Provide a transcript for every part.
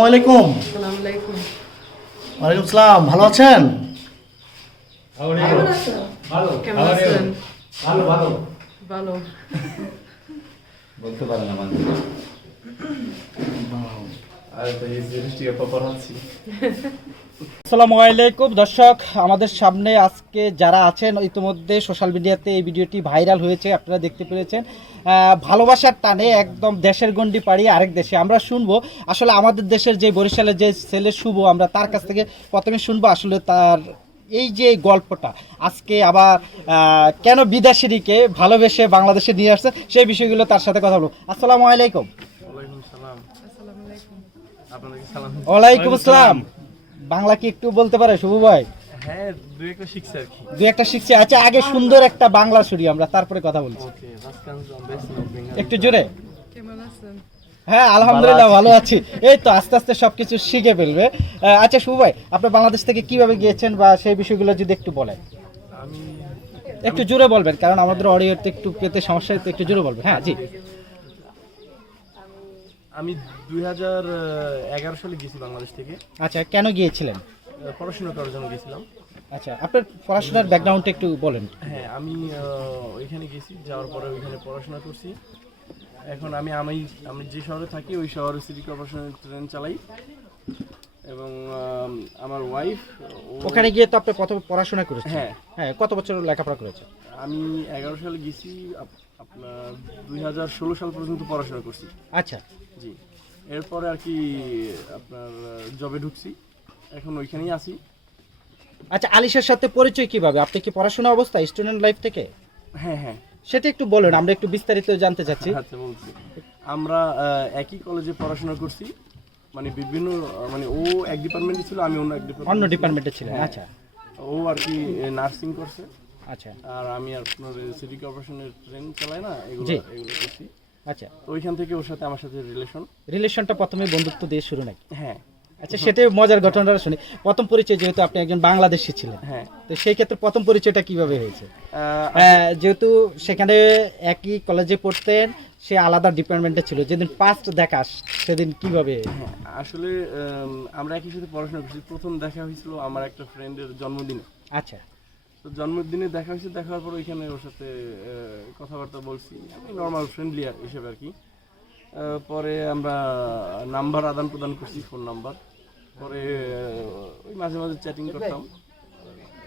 আলাইকুম ওয়ালাইকুম ভালো আছেন ভালো ভালো ভালো বলতে পারে মানে আর তো এই জিনিসটিকে পাপারাচ্ছি আসসালামু আলাইকুম। দর্শক আমাদের সামনে আজকে যারা আছেন ইতিমধ্যে সোশ্যাল মিডিয়াতে এই ভিডিওটি ভাইরাল হয়েছে আপনারা দেখতে পেরেছেন। ভালোবাসার টানে একদম দেশের গণ্ডি পাড়িয়ে আরেক দেশে আমরা শুনব। আসলে আমাদের দেশের যে বরিশালের যে ছেলে শুভ আমরা তার কাছ থেকে প্রথমে শুনব আসলে তার এই যে গল্পটা। আজকে আবার কেন বিদেশিরিকে ভালোবেসে বাংলাদেশে নিয়ে আসছে সেই বিষয়গুলো তার সাথে কথা বলব। আসসালামু আলাইকুম। ওয়ালাইকুম সালাম। আপনাদেরকে সালাম। ওয়ালাইকুম আসসালাম। বাংলা কি একটু বলতে পারে শুভ ভাই? হ্যাঁ একটা শিখছি আর কি। দু একটা শিখছি। আচ্ছা আগে সুন্দর একটা বাংলা শুনি আমরা তারপরে কথা বলছি। একটু জোরে? কেমন আছেন? হ্যাঁ আলহামদুলিল্লাহ ভালো আছি। এই তো আস্তে আস্তে সবকিছু শিখে ফেলবে। আচ্ছা শুভ ভাই আপনি বাংলাদেশ থেকে কীভাবে গিয়েছেন বা সেই বিষয়গুলো যদি একটু বলেন। একটু জোরে বলবেন কারণ আমাদের অডিওতে একটু পেতে সমস্যা হচ্ছে একটু জোরে বলবেন। হ্যাঁ জি। আমি দুই হাজার এগারো সালে গিয়েছি বাংলাদেশ থেকে। আচ্ছা কেন গিয়েছিলেন? পড়াশোনা করার জন্য গেছিলাম আচ্ছা আপনার পড়াশোনার ব্যাকগ্রাউন্ডটা একটু বলেন। হ্যাঁ আমি ওইখানে গেছি যাওয়ার পরে ওইখানে পড়াশোনা করছি। এখন আমি আমি আমি যে শহরে থাকি ওই শহরে সিটি কর্পোরেশনের ট্রেন চালাই। এবং আমার ওয়াইফ ওখানে গিয়ে তো আপনি প্রথম পড়াশোনা করেছেন? হ্যাঁ। হ্যাঁ কত বছর লেখাপড়া করেছেন? আমি এগারো সালে গেছি আপনার দুই হাজার ষোলো সাল পর্যন্ত পড়াশোনা করছি। আচ্ছা। জি। এরপরে আর কি আপনার জবে ঢুকছি। এখন ওইখানেই আছি। আচ্ছা আলিশের সাথে পরিচয় কীভাবে? আপনি কি পড়াশোনা অবস্থা স্টুডেন্ট লাইফ থেকে? হ্যাঁ হ্যাঁ। সেটা একটু বলুন আমরা একটু বিস্তারিত জানতে চাচ্ছি। আচ্ছা বলছি। আমরা একই কলেজে পড়াশোনা করছি। মানে বিভিন্ন মানে ও এক ডিপার্টমেন্টে ছিল আমি অন্য এক ডিপার্টমেন্ট অন্য ডিপার্টমেন্টে ছিলেন হ্যাঁ। আচ্ছা। ও আর কি নার্সিং করছে। আচ্ছা। আর আমি আপনার সিটি কর্পোরেশনের ট্রেন চালাই না এগুলো এগুলো করছি। আচ্ছা। ওইখান থেকে ওর সাথে আমার সাথে রিলেশন রিলেশনটা প্রথমে বন্ধুত্ব দিয়ে শুরু নাকি? হ্যাঁ। আচ্ছা সেটাই মজার ঘটনাটা শুনি। প্রথম পরিচয় যেহেতু আপনি একজন বাংলাদেশি ছিলেন হ্যাঁ। তো সেই ক্ষেত্রে প্রথম পরিচয়টা কীভাবে হয়েছে? যেহেতু সেখানে একই কলেজে পড়তেন সে আলাদা ডিপার্টমেন্টে ছিল। যেদিন ফার্স্ট দেখা সেদিন কীভাবে হ্যাঁ, আসলে আমরা একই সাথে পড়াশোনা করছি। প্রথম দেখা হয়েছিল আমার একটা ফ্রেন্ডের জন্মদিনে। আচ্ছা। তো জন্মদিনে দেখা হয়েছে দেখার পর ওইখানে ওর সাথে কথাবার্তা বলছি। আমি নর্মাল ফ্রেন্ডলি হিসেবে আর কি। পরে আমরা নাম্বার আদান প্রদান করছি ফোন নাম্বার। পরে ওই মাঝে মাঝে চ্যাটিং করতাম।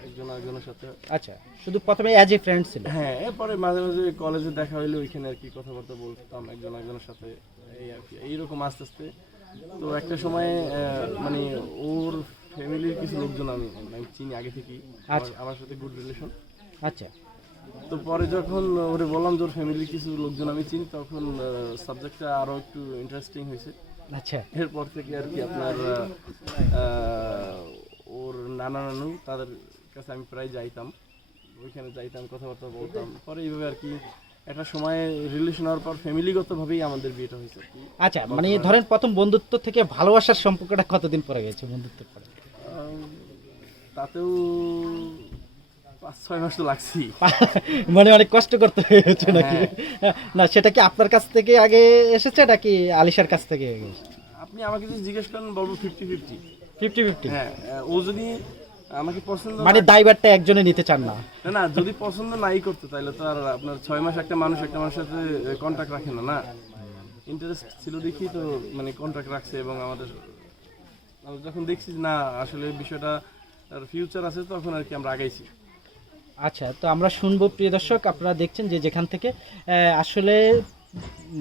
একজন আরেকজনের সাথে। আচ্ছা শুধু প্রথমে অ্যাজ এ ফ্রেন্ড ছিল? হ্যাঁ এরপরে মাঝে মাঝে কলেজে দেখা হইলে ওইখানে আর কি কথাবার্তা বলতাম একজন একজনের সাথে। এই আর কি এইরকম আস্তে আস্তে। তো একটা সময় মানে ওর ফ্যামিলির কিছু লোকজন আমি আমি চিনি আগে থেকেই আচ্ছা। আমার সাথে গুড রিলেশন আচ্ছা। তো পরে যখন ওরে বললাম যে ওর ফ্যামিলির কিছু লোকজন আমি চিনি তখন সাবজেক্টটা আরও একটু ইন্টারেস্টিং হয়েছে। আচ্ছা। এরপর থেকে আর কি আপনার ওর নানা নানু তাদের কাছে আমি প্রায় যাইতাম। ওইখানে যাইতাম কথাবার্তা বলতাম। পরে এইভাবে আর কি একটা সময় রিলেশন হওয়ার পর ফ্যামিলিগতভাবেই আমাদের বিয়েটা হয়েছে আচ্ছা মানে ধরেন প্রথম বন্ধুত্ব থেকে ভালোবাসার সম্পর্কটা কতদিন পরে গেছে বন্ধুত্ব পরে? তাতেও পাঁচ ছয় মাস তো লাগছি। মানে অনেক কষ্ট করতে হয়েছে নাকি? না সেটা কি আপনার কাছ থেকে আগে এসেছে নাকি আলিশার কাছ থেকে? আপনি আমাকে যদি জিজ্ঞেস করেন বলব ফিফটি ফিফটি ফিফটি ফিফটি হ্যাঁ ও যদি আমাকে পছন্দ মানে দায়ভারটা একজনে নিতে চান না? না না যদি পছন্দ নাই করতে তাহলে তো আর আপনার ছয় মাস একটা মানুষ একটা মানুষের সাথে কন্ট্যাক্ট রাখে না না? ইন্টারেস্ট ছিল দেখি তো মানে কন্ট্যাক্ট রাখছে এবং আমাদের যখন দেখছি না আসলে বিষয়টা ফিউচার আছে তখন আর কি আমরা আগাইছি। আচ্ছা তো আমরা শুনব প্রিয় দর্শক আপনারা দেখছেন যে যেখান থেকে আসলে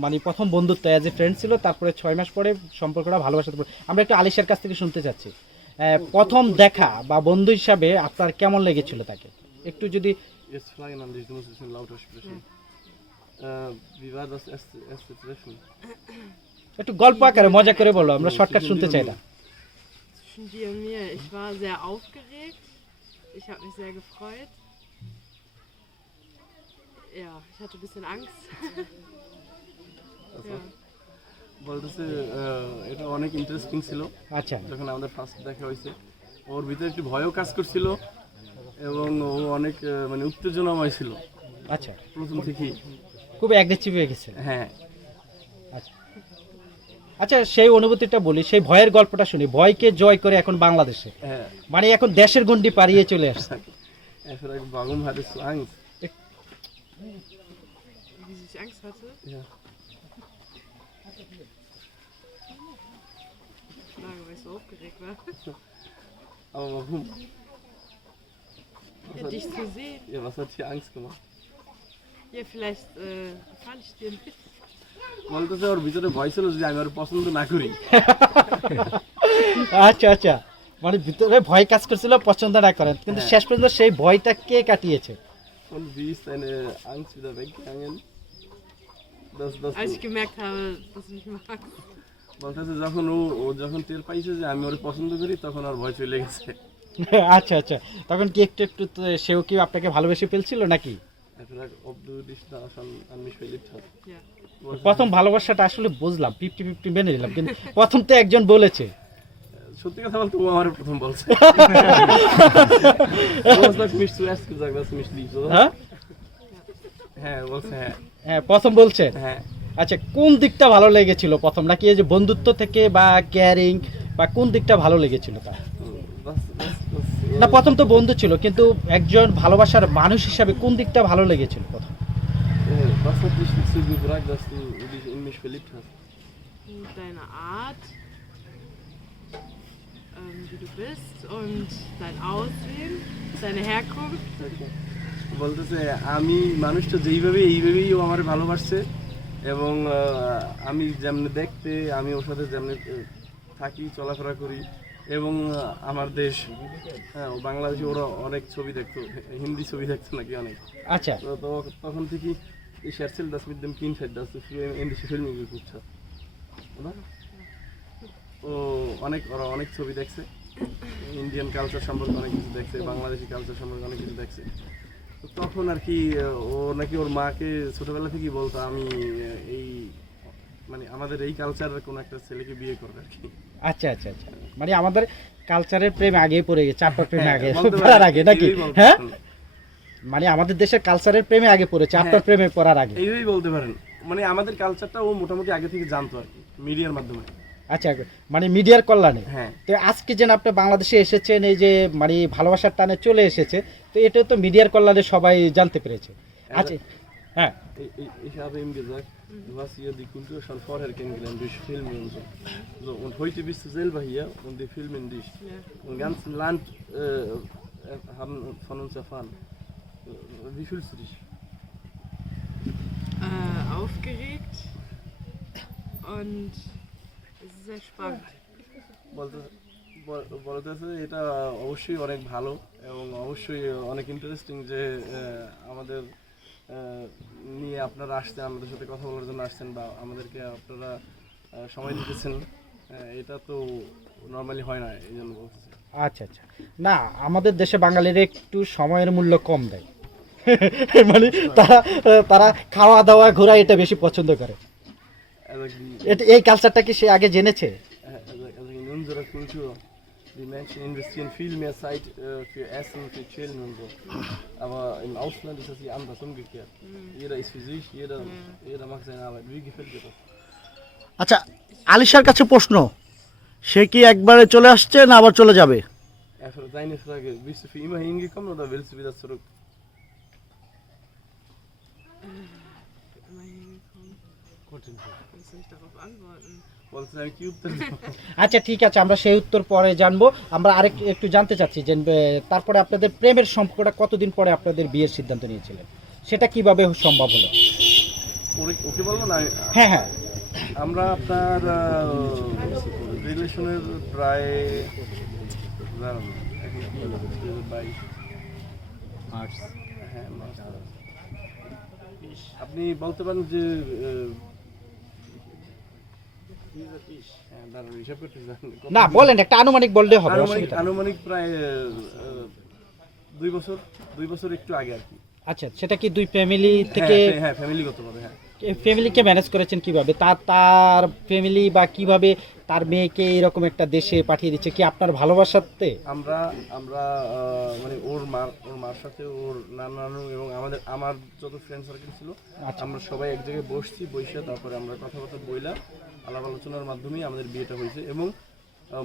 মানে প্রথম বন্ধুত্ব অ্যাজ এ ফ্রেন্ড ছিল তারপরে ছয় মাস পরে সম্পর্কটা ভালোবাসাতে আমরা একটু আলিশার কাছ থেকে শুনতে চাচ্ছি। প্রথম দেখা বা বন্ধু হিসাবে আপনার কেমন লেগেছিল তাকে? একটু যদি? একটু গল্প আকারে মজা করে বলো আমরা শর্টকাট শুনতে চাই না। Zwischen dir und mir. Ich war sehr aufgeregt. Ich habe mich sehr gefreut. Ja, ich hatte ein bisschen Angst. আচ্ছা Ja. বলতেছে আহ, এটা অনেক ইন্টারেস্টিং ছিল আচ্ছা যখন আমাদের ফার্স্ট দেখা হয়েছে ওর ভিতরে একটু ভয়ও কাজ করছিল এবং ও অনেক আহ, মানে উত্তেজনাময় ছিল আচ্ছা প্রথম থেকেই খুব অ্যাগ্রেসিভ হয়ে গেছে হ্যাঁ আচ্ছা আচ্ছা সেই অনুভূতিটা বলি সেই ভয়ের গল্পটা শুনি ভয়কে জয় করে এখন বাংলাদেশে হ্যাঁ মানে এখন দেশের গন্ডি পাড়িয়ে চলে আসছে. Aber warum? Ja, dich zu sehen. Ja, was hat dir Angst gemacht? Ja, vielleicht äh, falle ich dir mit. বলতেছে ওর ভিতরে ভয় ছিল যদি আমি ওর পছন্দ না করি। আচ্ছা আচ্ছা। মানে ভিতরে ভয় কাজ করছিল পছন্দ না করেন। কিন্তু হ্যাঁ। শেষ পর্যন্ত সেই ভয়টা কে কাটিয়েছে? Und wie ist deine Angst wieder weggegangen? Das, das Als ich gemerkt habe, dass du mich magst. বলতেছে যখন ও ও যখন টের পাইছে যে আমি ওর পছন্দ করি তখন আর ভয় চলে গেছে। আচ্ছা আচ্ছা। তখন কি একটু একটু সেও কি আপনাকে ভালোবেসে ফেলছিল নাকি? প্রথম ভালোবাসাটা আসলে বুঝলাম ফিফটি ফিফটি মেনে নিলাম কিন্তু প্রথম তো একজন বলেছে। সত্যি কথা বলতে ও আমার প্রথম বলছে? হ্যাঁ? হ্যাঁ বলছে হ্যাঁ। হ্যাঁ প্রথম বলছে। হ্যাঁ। আচ্ছা কোন দিকটা ভালো লেগেছিল প্রথম? নাকি এই যে বন্ধুত্ব থেকে বা কেয়ারিং বা কোন দিকটা ভালো লেগেছিল তার? না প্রথম তো বন্ধু ছিল কিন্তু একজন ভালোবাসার মানুষ হিসাবে কোন দিকটা ভালো লেগেছিল প্রথম äh, was hat dich dazu gebracht, dass du dich in mich verliebt hast? Deine Art, ähm, wie du bist und dein Aussehen, deine Herkunft. বলতেছে আমি মানুষটা যেইভাবে এইভাবেই ও আমার ভালোবাসছে এবং আমি যেমনি দেখতে আমি ওর সাথে যেমনি থাকি চলাফেরা করি এবং আমার দেশ হ্যাঁ ও বাংলাদেশে ওরা অনেক ছবি দেখতো হিন্দি ছবি দেখতো নাকি অনেক আচ্ছা তো তখন থেকে Kindheit, dass du früher indische Filme geguckt hast. Oder? ও অনেক ওরা অনেক ছবি দেখছে ইন্ডিয়ান কালচার সম্পর্কে অনেক কিছু দেখছে বাংলাদেশি কালচার সম্পর্কে অনেক কিছু দেখছে তখন আর কি ও নাকি ওর মাকে ছোটবেলা থেকেই বলতো আমি এই মানে আমাদের এই কালচারের কোনো একটা ছেলেকে বিয়ে করবে আর কি। আচ্ছা আচ্ছা আচ্ছা। মানে আমাদের কালচারের প্রেম আগেই পড়ে গেছে প্রেমে হ্যাঁ, আগে পড়ার আগে নাকি? হ্যাঁ? মানে আমাদের দেশের কালচারের প্রেমে আগে পড়েছে আপনার হ্যাঁ। প্রেমে পড়ার আগে। এইভাবেই বলতে পারেন। মানে আমাদের কালচারটা ও মোটামুটি আগে থেকে জানতো আর কি মিডিয়ার মাধ্যমে। আচ্ছা মানে মিডিয়ার কল্যাণে। হ্যাঁ। তো আজকে যেন আপনি বাংলাদেশে এসেছেন এই যে মানে ভালোবাসার টানে চলে এসেছে তো এটা তো মিডিয়ার কল্যাণে সবাই জানতে পেরেছে। আচ্ছা হ্যাঁ। Ich, ich, ich habe ihm gesagt, du hast hier die Kultur schon vorher kennengelernt durch Filme und so. so. Und heute bist du selber hier und die filmen dich. Ja. Im ganzen Land äh, haben von uns erfahren. Wie fühlst du dich? Äh, aufgeregt und es ist sehr spannend. বলতে বল- বলতেছে এটা অবশ্যই অনেক ভালো এবং অবশ্যই অনেক interesting যে আহ, আমাদের আহ, নিয়ে আপনারা আসছেন আমাদের সাথে কথা বলার জন্য আসছেন বা আমাদেরকে আপনারা সময় দিতেছেন এটা তো নর্মালি হয় না এই জন্য বলতেছে। আচ্ছা আচ্ছা। না আমাদের দেশে বাঙালিরা একটু সময়ের মূল্য কম দেয়। মানে তারা তারা খাওয়া দাওয়া ঘোরা এটা বেশি পছন্দ করে। এটা এই কালচারটা কি সে আগে জেনেছে? Also, also die Menschen investieren viel mehr Zeit äh, für Essen, für Chillen und so. Aber im Ausland ist das hier anders, umgekehrt. Jeder ist für sich, jeder, jeder macht seine Arbeit. Wie gefällt dir das? আচ্ছা আলিশার কাছে প্রশ্ন সে কি একবারে চলে আসছে না আবার চলে যাবে Einfach deine Frage, bist du für immer hingekommen oder willst du wieder zurück? Immer hingekommen. Was soll ich darauf antworten? আচ্ছা ঠিক আছে আমরা সেই উত্তর পরে জানব। আমরা আরেক একটু জানতে চাচ্ছি যে তারপরে আপনাদের প্রেমের সম্পর্কটা কতদিন পরে আপনাদের বিয়ের সিদ্ধান্ত নিয়েছিলেন? সেটা কীভাবে সম্ভব হলো? ওকে বলব না? হ্যাঁ হ্যাঁ। আমরা আপনার রিলেশনের প্রায় হ্যাঁ। আপনি বলতে পারেন যে আহ, হ্যাঁ, দাঁড়ান, হিসাব করতে জানেন। কত- না বলেন একটা আনুমানিক বললে হবে আনুমানিক প্রায় দুই বছর দুই বছর একটু আগে আর কি। আচ্ছা সেটা কি দুই ফ্যামিলি থেকে হ্যাঁ, ফ্যামিলিগতভাবে ফ্যামিলিগত ভাবে হ্যাঁ। ফ্যামিলিকে ম্যানেজ করেছেন কীভাবে? তার তার ফ্যামিলি বা কীভাবে তার মেয়েকে এরকম একটা দেশে পাঠিয়ে দিচ্ছে? কি আপনার ভালোবাসাতে? আমরা আমরা মানে ওর মার ওর মার সাথে ওর নানা নানু এবং আমাদের আমার যত ফ্রেন্ড সার্কেল ছিল আচ্ছা। আমরা সবাই এক জায়গায় বসছি বসে তারপরে আমরা কথাবার্তা বইলাম আলাপ আলোচনার মাধ্যমেই আমাদের বিয়েটা হয়েছে এবং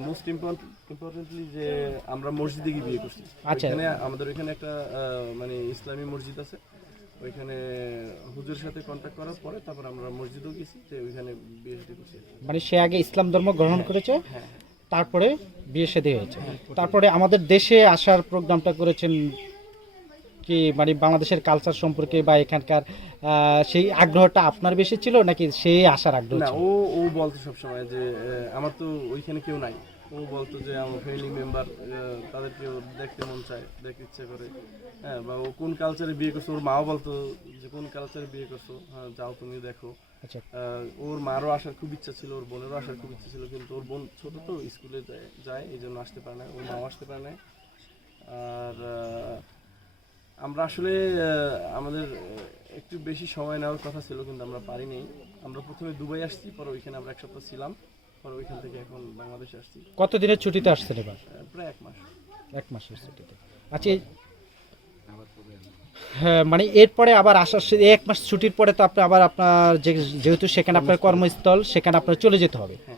মোস্ট ইম্পর্টেন্টলি যে আমরা মসজিদে গিয়ে বিয়ে করছি। আচ্ছা। এখানে আমাদের ওইখানে একটা মানে ইসলামী মসজিদ আছে। ওইখানে হুজুরের সাথে কন্ট্যাক্ট করার পরে তারপর আমরা মসজিদেও গেছি যে ওইখানে বিয়ে শাদী করছি। মানে সে আগে ইসলাম ধর্ম গ্রহণ করেছে হ্যাঁ তারপরে বিয়ে শাদী হয়েছে। তারপরে আমাদের দেশে আসার প্রোগ্রামটা করেছেন কি মানে বাংলাদেশের কালচার সম্পর্কে বা এখানকার সেই আগ্রহটা আপনার বেশি ছিল নাকি সেই আসার আগ্রহ ও ও বলতো সবসময় যে আমার তো ওইখানে কেউ নাই। ও বলতো যে আমার ফ্যামিলি মেম্বার তাদেরকেও দেখতে মন চায় দেখতে ইচ্ছে করে। হ্যাঁ বা ও কোন কালচারে বিয়ে করছ ওর মাও বলতো যে কোন কালচারে বিয়ে করছ? হ্যাঁ যাও তুমি দেখো। আচ্ছা। ওর মারও আসার খুব ইচ্ছা ছিল ওর বোনেরও আসার খুব ইচ্ছা ছিল কিন্তু ওর বোন ছোট তো স্কুলে যায়- যায় এই জন্য আসতে পারে না ওর মাও আসতে পারে না আর আমরা আসলে আমাদের একটু বেশি সময় নেওয়ার কথা ছিল কিন্তু আমরা পারিনি আমরা প্রথমে দুবাই আসছি পরে ওইখানে আমরা এক সপ্তাহ ছিলাম। পরে ওইখান থেকে এখন বাংলাদেশে আসছি। কত দিনের ছুটিতে আসছেন এবার? প্রায় এক মাস। এক মাসের ছুটিতে। আচ্ছা এই- হ্যাঁ মানে এরপরে আবার আসার সে- এক মাস ছুটির পরে তো আপনি আবার আপনার যে- যেহেতু সেখানে আপনার কর্মস্থল। সেখানে আপনার চলে যেতে হবে। হ্যাঁ।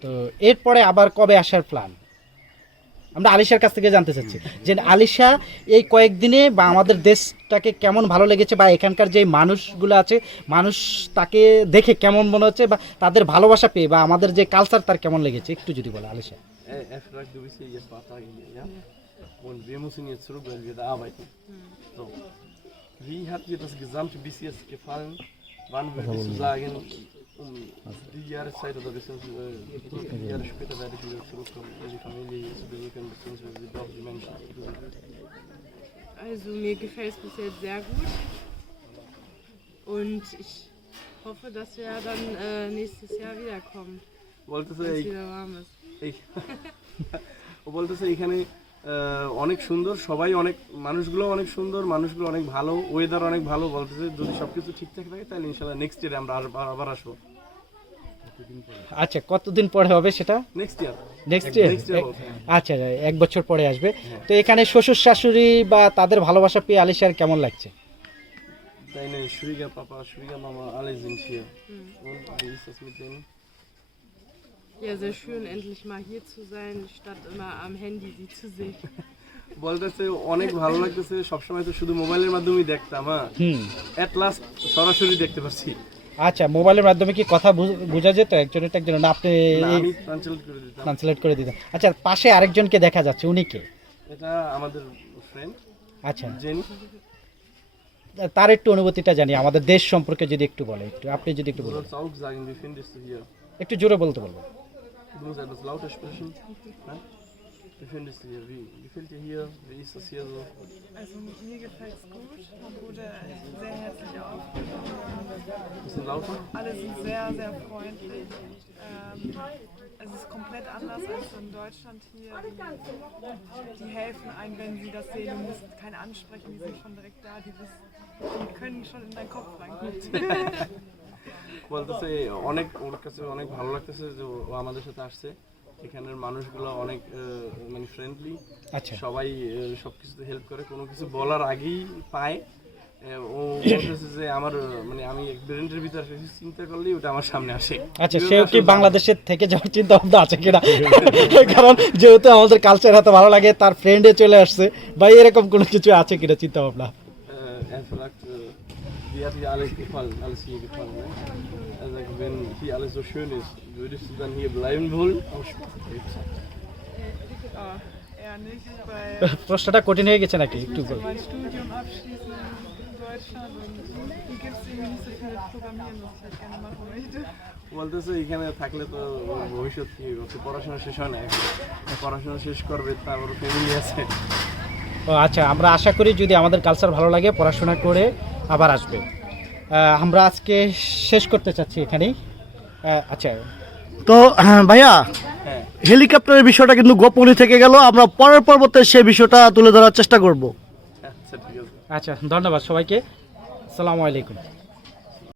তো এরপরে আবার কবে আসার প্ল্যান আমরা আলিশার কাছ থেকে জানতে চাচ্ছি। যে আলিশা এই কয়েকদিনে বা আমাদের দেশটাকে কেমন ভালো লেগেছে বা এখানকার যে মানুষগুলো আছে মানুষ তাকে দেখে কেমন মনে হচ্ছে বা তাদের ভালোবাসা পেয়ে বা আমাদের যে কালচার তার কেমন লেগেছে? একটু যদি বলে Alisha. um die Jahreszeit oder beziehungsweise äh, Jahre später werde ich wieder zurückkommen, um die Familie zu besuchen, beziehungsweise die die Menschen zu besuchen. Also mir gefällt es bis jetzt sehr gut und ich hoffe, dass wir dann äh, nächstes Jahr wiederkommen. Wolltest du, ich, wieder warm ist. ich, wolltest du, ich অনেক সুন্দর সবাই অনেক মানুষগুলো অনেক সুন্দর মানুষগুলো অনেক ভালো ওয়েদার অনেক ভালো বলতেছে যদি সবকিছু ঠিকঠাক থাকে তাহলে ইনশাল্লাহ নেক্সট ইয়ারে আমরা আবার- আবার আসব। আচ্ছা কতদিন পরে হবে সেটা? Next year next year. আচ্ছা এক বছর পরে আসবে। তো এখানে শ্বশুর শাশুড়ি বা তাদের ভালোবাসা পেয়ে আলিশার কেমন লাগছে? তাই না? Schwiegermama, পাপা sind মামা Und wie ist das mit denen? Ja, sehr schön, endlich mal hier zu sein, statt immer am Handy sie zu sehen. বলতেছে অনেক ভালো লাগতেছে সবসময় তো শুধু মোবাইলের মাধ্যমেই দেখতাম হ্যাঁ? হুম। অ্যাট লাস্ট সরাসরি দেখতে পাচ্ছি আচ্ছা মোবাইলের মাধ্যমে কি কথা বু- বোঝা যেত একজনের একজনের? না আপনি না, আমি ট্রান্সলেট করে দিতাম। ট্রান্সলেট করে দিতেন আচ্ছা পাশে আরেকজনকে দেখা যাচ্ছে উনি কে? এটা আমাদের ফ্রেন্ড আচ্ছা। জেনি। তার একটু অনুভূতিটা জানি আমাদের দেশ সম্পর্কে যদি একটু বলে একটু আপনি যদি একটু বলেন। Sollst auch sagen, wie findest du hier? একটু জোরে বলতে বলব Du musst etwas lauter sprechen. Ne? Wie findest du hier? Wie gefällt dir hier? Wie ist das hier so? Also mir gefällt es gut. Man wurde sehr herzlich aufgenommen. Bisschen lauter? Alle sind sehr, sehr freundlich. Ähm, es ist komplett anders als in Deutschland hier. Die helfen einem, wenn sie das sehen und müssen keinen ansprechen. Die sind schon direkt da. Die, wissen, die können schon in deinen Kopf reingucken. বলতেছে অনেক ওর কাছে অনেক ভালো লাগতেছে যে ও আমাদের সাথে আসছে। এখানের মানুষগুলো অনেক মানে ফ্রেন্ডলি আচ্ছা। সবাই সব কিছুতে হেল্প করে। কোনো কিছু বলার আগেই পায়। ও বলতেছে যে আমার মানে আমি ব্রেনের ভিতরে কিছু চিন্তা করলেই ওটা আমার সামনে আসে। আচ্ছা সেও কি বাংলাদেশের থেকে যাওয়ার চিন্তা ভাবনা আছে কিনা? কারণ যেহেতু আমাদের কালচার এত ভালো লাগে তার ফ্রেন্ডে চলে আসছে। বা এরকম কোনো কিছু আছে কিনা চিন্তা ভাবনা? Wenn hier alles so schön ist, würdest du dann hier bleiben wollen? Oh, eher nicht, weil প্রশ্নটা কঠিন hয়ে গেছে নাকি ich একটু möchte mein Studium abschließen in Deutschland und hier gibt es irgendwie nicht so viel Programmieren, was ich halt gerne machen möchte. বলতেছে এখানে থাকলে তো ওর ভবিষ্যৎ কি হচ্ছে পড়াশোনা শেষ হয় না এখন পড়াশোনা শেষ করবে তারপর ফ্যামিলি আছে ও আচ্ছা আমরা আশা করি যদি আমাদের কালচার ভালো লাগে পড়াশোনা করে আবার আসবে আমরা আজকে শেষ করতে চাচ্ছি এখানেই। আচ্ছা। তো হ্যাঁ, ভাইয়া হ্যাঁ। হেলিকপ্টারের বিষয়টা কিন্তু গোপনই থেকে গেল। আমরা পরের পর্বতে সেই বিষয়টা তুলে ধরার চেষ্টা করব। আচ্ছা আচ্ছা ধন্যবাদ সবাইকে। আসসালামু আলাইকুম।